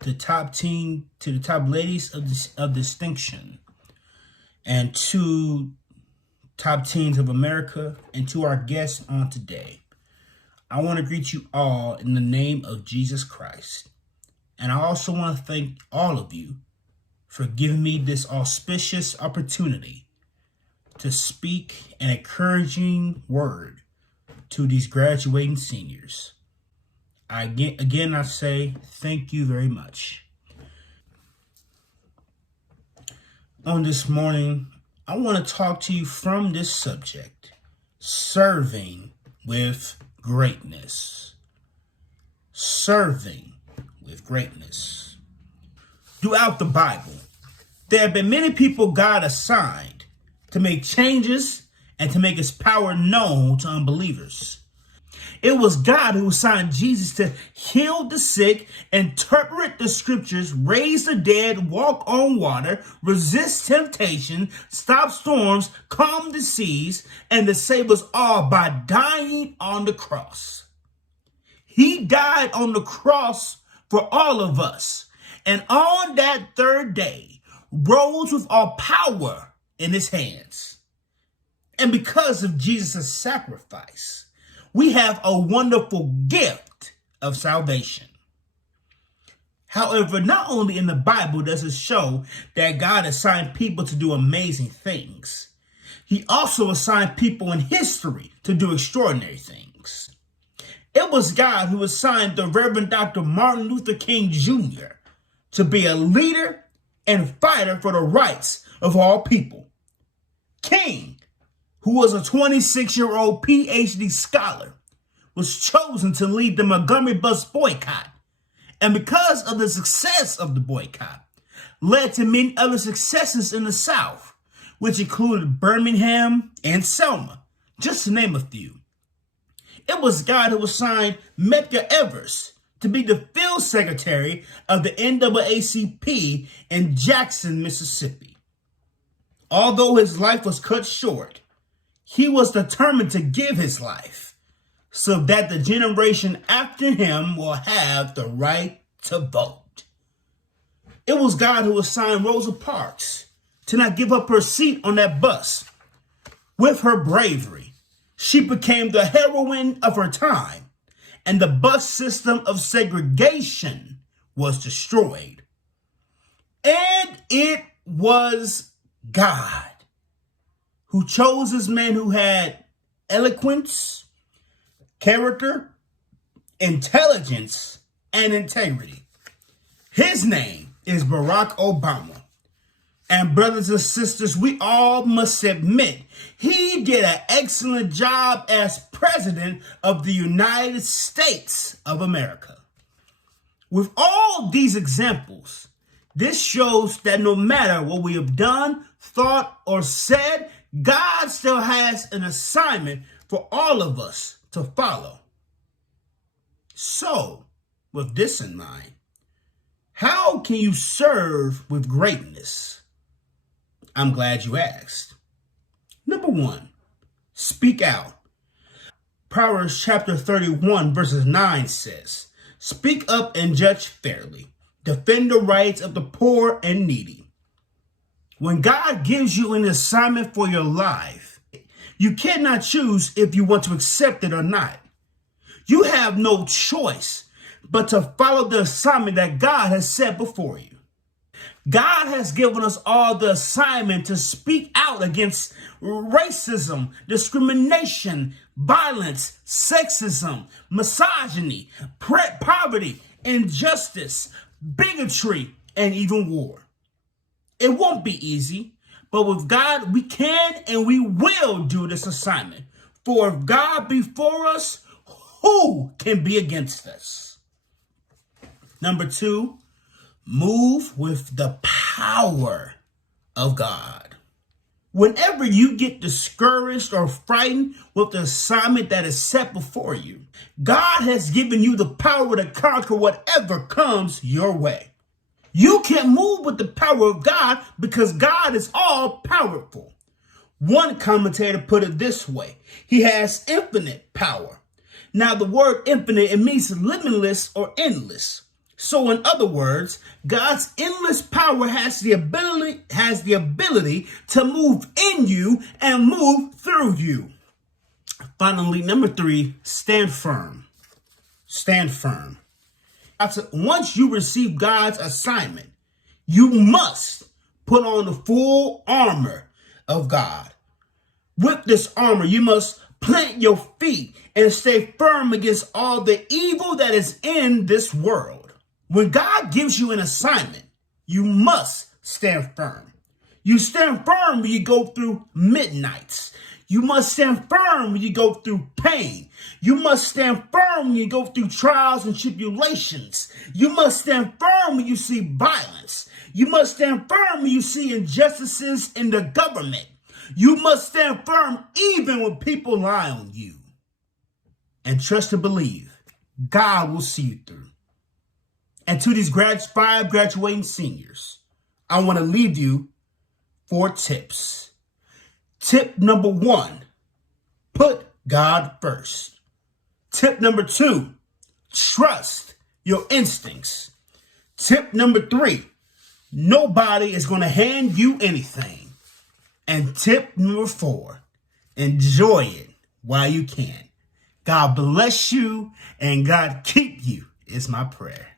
the top team, to the top ladies of distinction, and to top teams of America, and to our guests on today. I want to greet you all in the name of Jesus Christ. And I also want to thank all of you for giving me this auspicious opportunity to speak an encouraging word to these graduating seniors. I say thank you very much. On this morning, I want to talk to you from this subject, serving with greatness. Serving with greatness. Throughout the Bible, there have been many people God assigned to make changes and to make his power known to unbelievers. It was God who assigned Jesus to heal the sick, interpret the scriptures, raise the dead, walk on water, resist temptation, stop storms, calm the seas, and to save us all by dying on the cross. He died on the cross for all of us, and on that third day rose with all power in his hands. And because of Jesus' sacrifice, we have a wonderful gift of salvation. However, not only in the Bible does it show that God assigned people to do amazing things, he also assigned people in history to do extraordinary things. It was God who assigned the Reverend Dr. Martin Luther King Jr. to be a leader and fighter for the rights of all people. King, who was a 26-year-old PhD scholar, was chosen to lead the Montgomery bus boycott, and because of the success of the boycott, led to many other successes in the South, which included Birmingham and Selma, just to name a few. It was God who assigned Medgar Evers to be the field secretary of the NAACP in Jackson, Mississippi. Although his life was cut short, he was determined to give his life so that the generation after him will have the right to vote. It was God who assigned Rosa Parks to not give up her seat on that bus. With her bravery, she became the heroine of her time, and the bus system of segregation was destroyed. And it was God who chose this man who had eloquence, character, intelligence, and integrity. His name is Barack Obama. And brothers and sisters, we all must admit, he did an excellent job as president of the United States of America. With all these examples, this shows that no matter what we have done, thought, or said, God still has an assignment for all of us to follow. So, with this in mind, how can you serve with greatness? I'm glad you asked. Number 1, speak out. Proverbs chapter 31 verses 9 says, "Speak up and judge fairly. Defend the rights of the poor and needy." When God gives you an assignment for your life, you cannot choose if you want to accept it or not. You have no choice but to follow the assignment that God has set before you. God has given us all the assignment to speak out against racism, discrimination, violence, sexism, misogyny, poverty, injustice, bigotry, and even war. It won't be easy, but with God, we can and we will do this assignment. For if God be for us, who can be against us? Number 2, move with the power of God. Whenever you get discouraged or frightened with the assignment that is set before you, God has given you the power to conquer whatever comes your way. You can move with the power of God because God is all powerful. One commentator put it this way: he has infinite power. Now, the word infinite, it means limitless or endless. So in other words, God's endless power has the ability to move in you and move through you. Finally, number 3, stand firm. Stand firm. Once you receive God's assignment, you must put on the full armor of God. With this armor, you must plant your feet and stay firm against all the evil that is in this world. When God gives you an assignment, you must stand firm. You stand firm when you go through midnights. You must stand firm when you go through pain. You must stand firm when you go through trials and tribulations. You must stand firm when you see violence. You must stand firm when you see injustices in the government. You must stand firm even when people lie on you. And trust and believe, God will see you through. And to these 5 graduating seniors, I want to leave you 4 tips. Tip number 1, put God first. Tip number 2, trust your instincts. Tip number 3, nobody is going to hand you anything. And tip number 4, enjoy it while you can. God bless you and God keep you is my prayer.